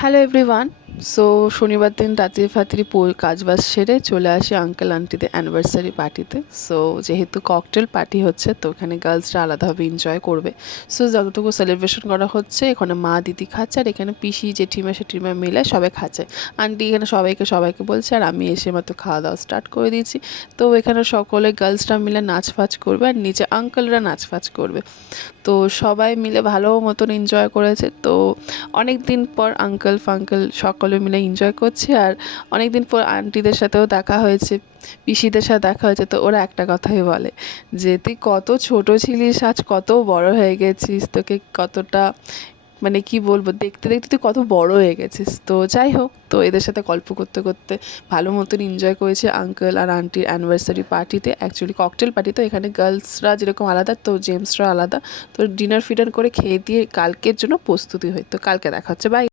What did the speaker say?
Hello everyone. So শনিবার দিন রাত্রি কাজ বাজ সেরে চলে আসি আঙ্কেল আন্টিদের অ্যানিভার্সারি পার্টিতে। সো যেহেতু ককটেল পার্টি হচ্ছে তো এখানে গার্লসরা আলাদাভাবে এনজয় করবে। সো যতটুকু সেলিব্রেশন করা হচ্ছে এখানে মা দিদি খাচ্ছে আর এখানে পিসি জেঠিমা সেঠিমা মিলে সবাই খাচ্ছে। আন্টি এখানে সবাইকে বলছে আর আমি এসে মাত্র খাওয়া দাওয়া স্টার্ট করে দিয়েছি। তো এখানে সকলে গার্লসরা মিলে নাচ ফাচ করবে আর নিচে আঙ্কেলরা নাচ ফাচ করবে। তো সবাই মিলে ভালো মতন এনজয় করেছে। তো অনেক দিন পর আঙ্কেল ফাঙ্কেল সকলে মিলে এনজয় করছি আর অনেক দিন পর আন্টিদের সাথেও দেখা হয়েছে, পিসিদের সাথে দেখা হয়েছে। তো ওরা একটা কথাই বলে যে তুই কত ছোট ছিলিস আজ কত বড় হয়ে গেছিস, তোকে কতটা মানে কি বলবো, দেখতে দেখতে তুই কত বড় হয়ে গেছিস। তো যাই হোক, তো এদের সাথে গল্প করতে করতে ভালো মতন এনজয় করেছি আঙ্কেল আর আন্টির অ্যানিভার্সারি পার্টিতে। অ্যাকচুয়ালি ককটেল পার্টি, তো এখানে গার্লসরা যেরকম আলাদা তো জেন্টসরা আলাদা। তো ডিনার ফিনার করে খেয়ে দিয়ে কালকের জন্য প্রস্তুতি হয়। তো কালকে দেখা হচ্ছে, বাই।